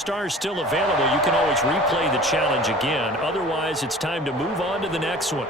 Stars still available. You can always replay the challenge again. Otherwise, it's time to move on to the next one.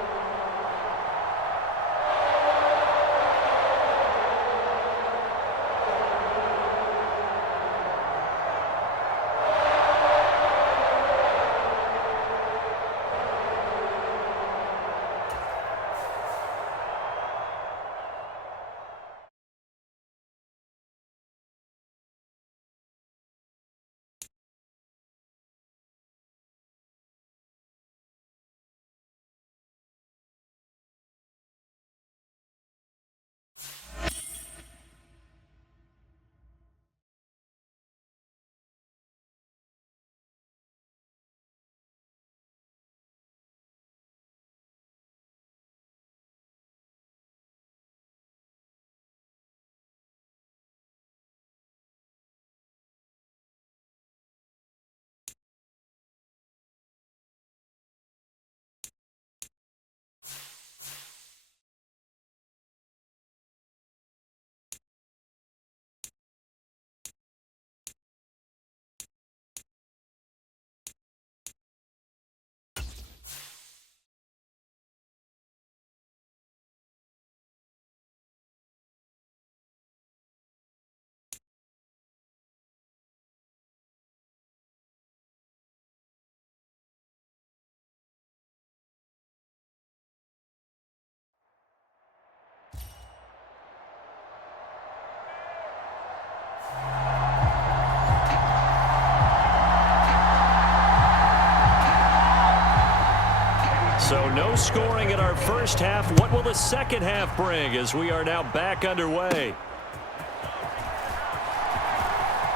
So no scoring in our first half. What will the second half bring as we are now back underway?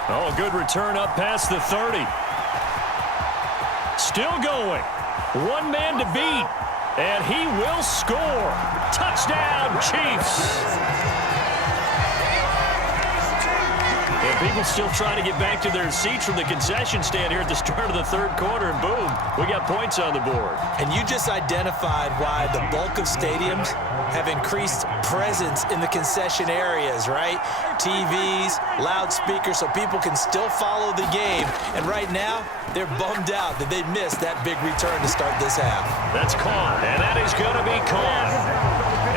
Oh, a good return up past the 30. Still going. One man to beat. And he will score. Touchdown, Chiefs. And people still trying to get back to their seats from the concession stand here at the start of the third quarter, and boom, we got points on the board. And you just identified why the bulk of stadiums have increased presence in the concession areas, right? TVs, loudspeakers, so people can still follow the game. And right now, they're bummed out that they missed that big return to start this half. That's caught, and that is going to be caught.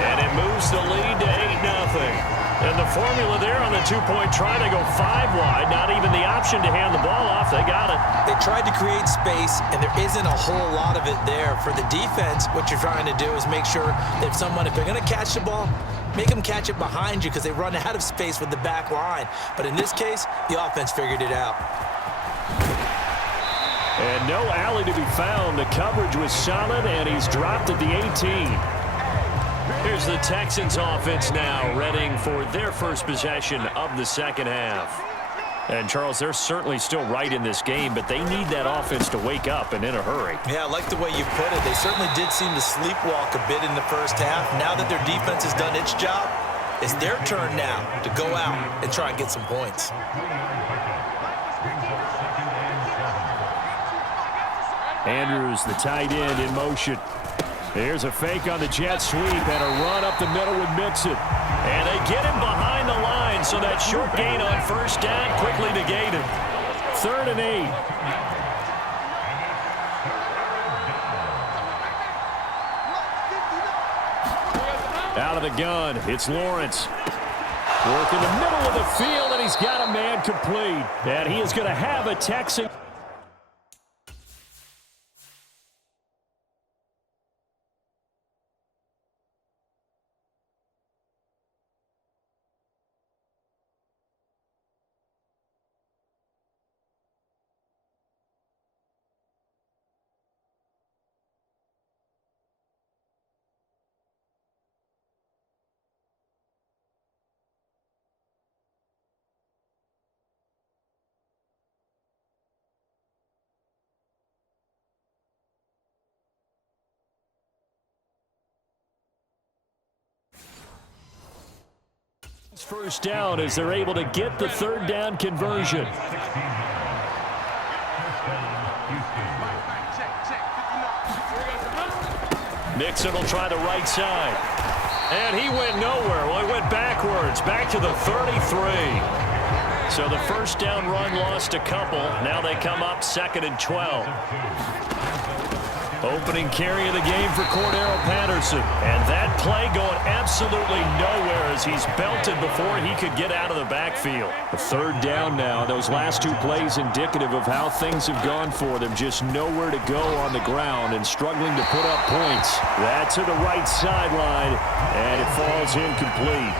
And it moves the lead to 8-0. And the formula there on the two-point try, they go 5 wide. Not even the option to hand the ball off. They got it. They tried to create space, and there isn't a whole lot of it there. For the defense, what you're trying to do is make sure that if they're going to catch the ball, make them catch it behind you because they run out of space with the back line. But in this case, the offense figured it out. And no alley to be found. The coverage was solid, and he's dropped at the 18. Here's the Texans offense now, readying for their first possession of the second half. And, Charles, they're certainly still right in this game, but they need that offense to wake up and in a hurry. Yeah, I like the way you put it. They certainly did seem to sleepwalk a bit in the first half. Now that their defense has done its job, it's their turn now to go out and try and get some points. Andrews, the tight end, in motion. Here's a fake on the jet sweep and a run up the middle with Mixon. And they get him behind the line, so that short gain on first down quickly negated. 3rd and 8. Out of the gun, it's Lawrence. Working the middle of the field, and he's got a man complete. And he is going to have a Texan. First down as they're able to get the 3rd down conversion. Mixon will try the right side. And he went nowhere. Well, he went backwards, back to the 33. So the first down run lost a couple. Now they come up 2nd and 12. Opening carry of the game for Cordero Patterson. And that play going absolutely nowhere as he's belted before he could get out of the backfield. A 3rd down now. Those last 2 plays indicative of how things have gone for them. Just nowhere to go on the ground and struggling to put up points. That to the right sideline, and it falls incomplete.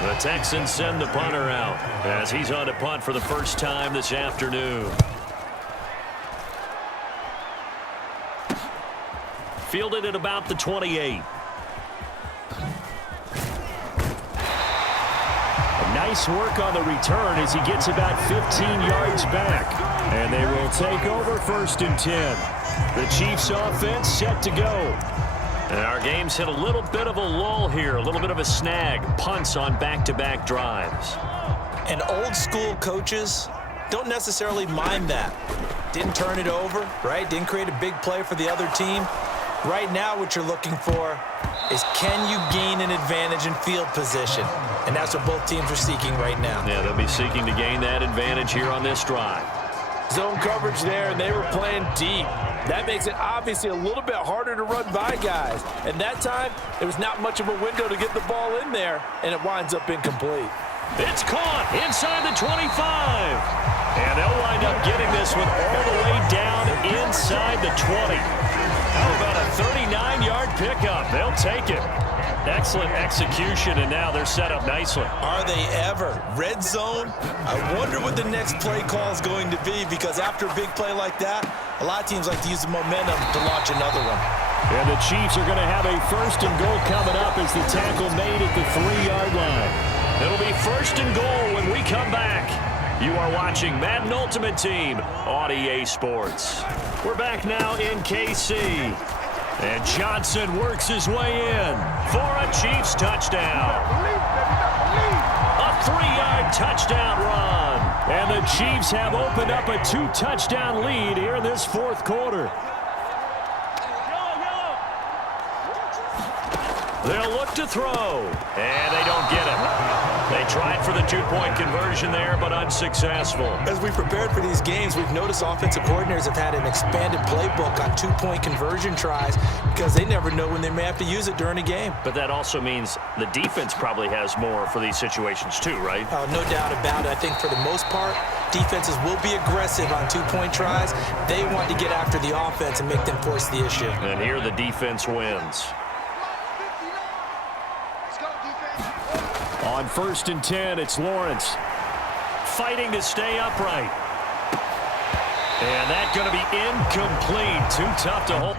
The Texans send the punter out as he's on to punt for the first time this afternoon. Fielded at about the 28. Nice work on the return as he gets about 15 yards back. And they will take over 1st and 10. The Chiefs offense set to go. And our game's hit a little bit of a lull here, a little bit of a snag. Punts on back-to-back drives. And old school coaches don't necessarily mind that. Didn't turn it over, right? Didn't create a big play for the other team. Right now what you're looking for is can you gain an advantage in field position? And that's what both teams are seeking right now. Yeah, they'll be seeking to gain that advantage here on this drive. Zone coverage there, and they were playing deep. That makes it obviously a little bit harder to run by guys. And that time, there was not much of a window to get the ball in there, and it winds up incomplete. It's caught inside the 25. And they'll wind up getting this one all the way down inside the 20. How about a 39-yard pickup? They'll take it. Excellent execution, and now they're set up nicely. Are they ever? Red zone? I wonder what the next play call is going to be, because after a big play like that, a lot of teams like to use the momentum to launch another one. And the Chiefs are going to have a 1st and goal coming up as the tackle made at the 3-yard line. It'll be 1st and goal when we come back. You are watching Madden Ultimate Team on EA Sports. We're back now in KC. And Johnson works his way in for a Chiefs touchdown. A 3-yard touchdown run. And the Chiefs have opened up a 2-touchdown lead here in this 4th quarter. They'll look to throw, and they don't get it. They tried for the 2-point conversion there, but unsuccessful. As we prepared for these games, we've noticed offensive coordinators have had an expanded playbook on 2-point conversion tries because they never know when they may have to use it during a game. But that also means the defense probably has more for these situations too, right? No doubt about it. I think for the most part, defenses will be aggressive on 2-point tries. They want to get after the offense and make them force the issue. And here the defense wins. On 1st and 10, it's Lawrence. Fighting to stay upright. And that's going to be incomplete. Too tough to hold.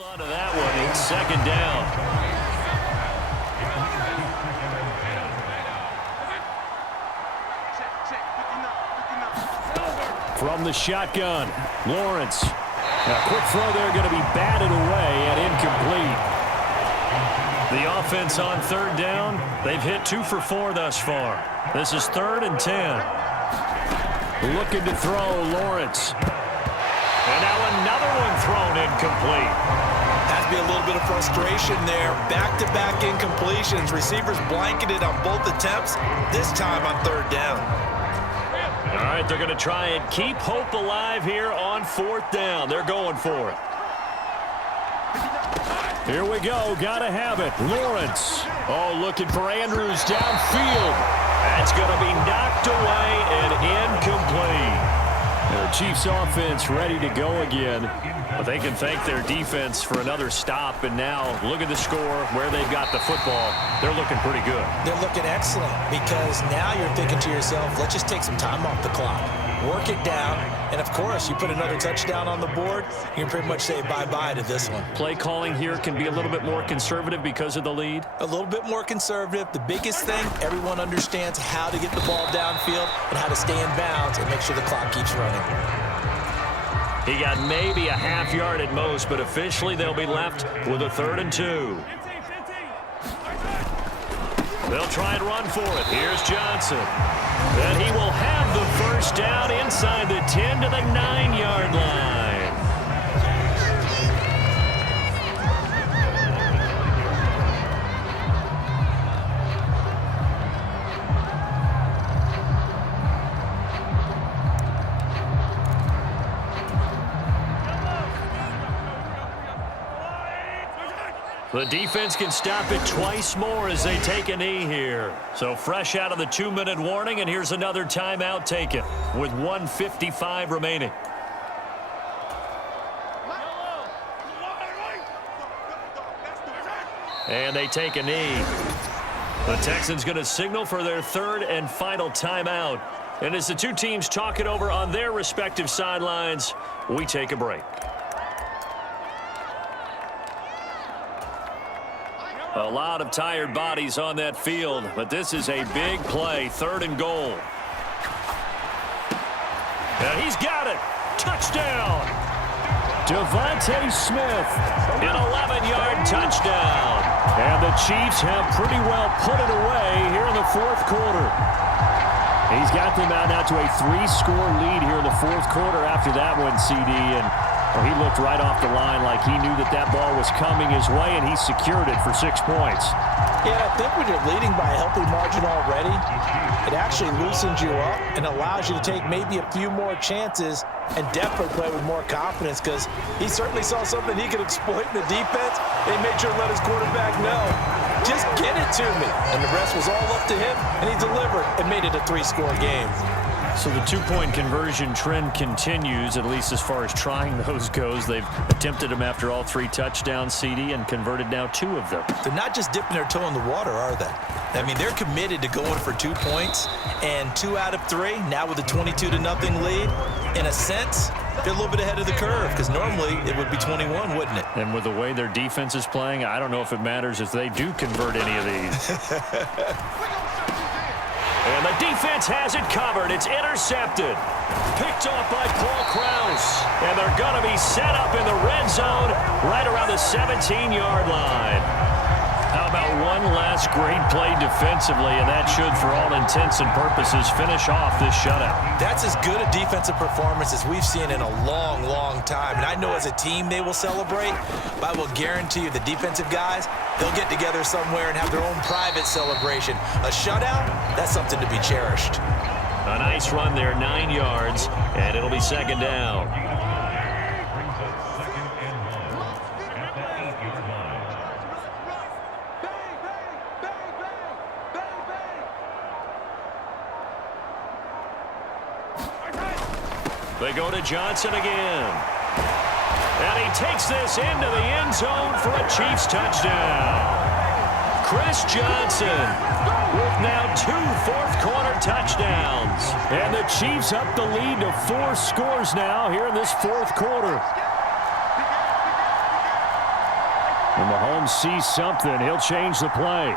On to that one. It's 2nd down. From the shotgun, Lawrence. A quick throw there going to be batted away and incomplete. The offense on 3rd down, they've hit 2 for 4 thus far. This is 3rd and 10. Looking to throw, Lawrence. And now another one thrown incomplete. Has to be a little bit of frustration there. Back-to-back incompletions. Receivers blanketed on both attempts, this time on 3rd down. All right, they're going to try and keep hope alive here on 4th down. They're going for it. Here we go. Got to have it. Lawrence. Oh, looking for Andrews downfield. That's going to be knocked away and incomplete. The Chiefs offense ready to go again. But they can thank their defense for another stop. And now look at the score, where they've got the football. They're looking pretty good. They're looking excellent because now you're thinking to yourself, let's just take some time off the clock. work it down, and of course, you put another touchdown on the board, you can pretty much say bye-bye to this one. Play calling here can be a little bit more conservative because of the lead. A little bit more conservative. The biggest thing, everyone understands how to get the ball downfield and how to stay in bounds and make sure the clock keeps running. He got maybe a half yard at most, but officially they'll be left with a 3rd and 2. They'll try and run for it. Here's Johnson. And he will have the first down inside the 10 to the 9-yard line. The defense can stop it twice more as they take a knee here. So fresh out of the 2-minute warning, and here's another timeout taken with 1:55 remaining. And they take a knee. The Texans going to signal for their 3rd and final timeout. And as the two teams talk it over on their respective sidelines, we take a break. A lot of tired bodies on that field, but this is a big play, 3rd and goal. And he's got it. Touchdown. Devontae Smith, an 11-yard touchdown. And the Chiefs have pretty well put it away here in the 4th quarter. He's got them out now to a 3-score lead here in the 4th quarter after that one, CD. And well, he looked right off the line like he knew that that ball was coming his way, and he secured it for 6 points. Yeah, I think when you're leading by a healthy margin already, it actually loosens you up and allows you to take maybe a few more chances and definitely play with more confidence, because he certainly saw something he could exploit in the defense. They made sure to let his quarterback know, just get it to me. And the rest was all up to him, and he delivered and made it a 3-score game. So the 2-point conversion trend continues, at least as far as trying those goes. They've attempted them after all 3 touchdowns, CD, and converted now 2 of them. They're not just dipping their toe in the water, are they? I mean, they're committed to going for 2 points, and 2 out of 3, now with a 22-0 lead. In a sense, they're a little bit ahead of the curve, because normally it would be 21, wouldn't it? And with the way their defense is playing, I don't know if it matters if they do convert any of these. And the defense has it covered. It's intercepted. Picked off by Paul Krause. And they're going to be set up in the red zone right around the 17-yard line. How about one last great play defensively, and that should, for all intents and purposes, finish off this shutout. That's as good a defensive performance as we've seen in a long, long time. And I know as a team they will celebrate, but I will guarantee you the defensive guys, they'll get together somewhere and have their own private celebration. A shutout, that's something to be cherished. A nice run there, 9 yards, and it'll be 2nd down. They go to Johnson again. And he takes this into the end zone for a Chiefs touchdown. Chris Johnson with now 2 fourth-quarter touchdowns. And the Chiefs up the lead to 4 scores now here in this 4th quarter. When Mahomes sees something, he'll change the play.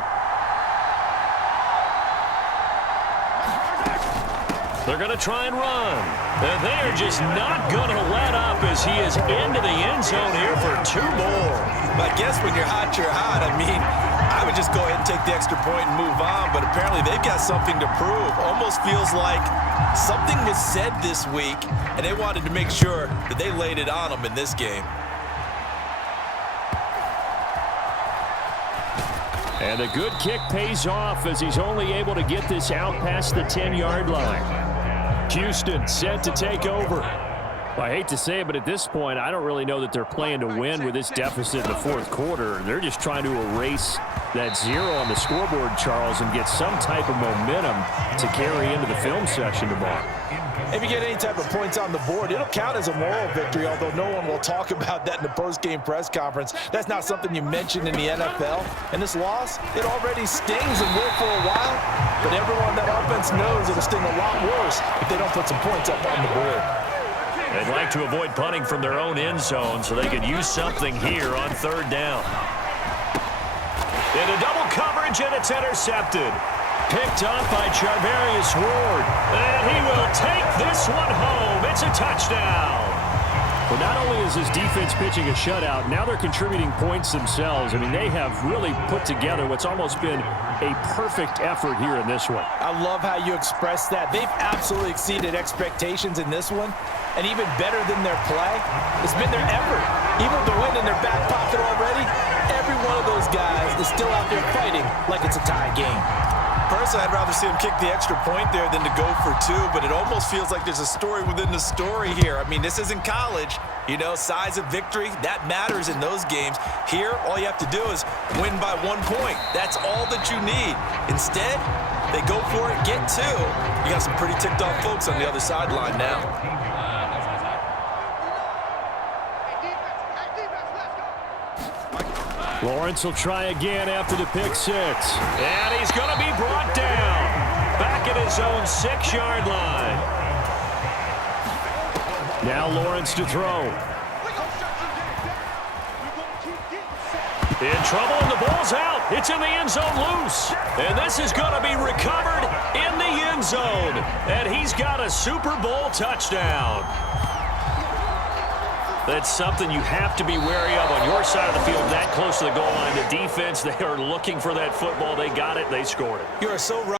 They're going to try and run. And they are just not going to let up as he is into the end zone here for 2 more. I guess when you're hot, you're hot. I mean, I would just go ahead and take the extra point and move on, but apparently they've got something to prove. Almost feels like something was said this week, and they wanted to make sure that they laid it on them in this game. And a good kick pays off as he's only able to get this out past the 10-yard line. Houston set to take over. Well, I hate to say it, but at this point, I don't really know that they're playing to win with this deficit in the 4th quarter. They're just trying to erase that 0 on the scoreboard, Charles, and get some type of momentum to carry into the film session tomorrow. If you get any type of points on the board, it'll count as a moral victory, although no one will talk about that in the post-game press conference. That's not something you mention in the NFL. And this loss, it already stings and will for a while, but everyone that offense knows it'll sting a lot worse if they don't put some points up on the board. They'd like to avoid punting from their own end zone so they could use something here on third down. Into double coverage, and it's intercepted. Picked up by Charvarius Ward. And he will take this one home. It's a touchdown. Well, not only is his defense pitching a shutout, now they're contributing points themselves. I mean, they have really put together what's almost been a perfect effort here in this one. I love how you express that. They've absolutely exceeded expectations in this one, and even better than their play, it's been their effort. Even with the win in their back pocket already, every one of those guys is still out there fighting like it's a tie game. Personally, I'd rather see him kick the extra point there than to go for two, but it almost feels like there's a story within the story here. I mean, this isn't college. You know, size of victory, that matters in those games. Here, all you have to do is win by 1 point. That's all that you need. Instead, they go for it, get two. You got some pretty ticked off folks on the other sideline now. Lawrence will try again after the pick six. And he's going to be brought down. Back at his own 6-yard line. Now Lawrence to throw. In trouble, and the ball's out. It's in the end zone loose. And this is going to be recovered in the end zone. And he's got a Super Bowl touchdown. That's something you have to be wary of on your side of the field, that close to the goal line. The defense, they are looking for that football. They got it. They scored it. You are so right.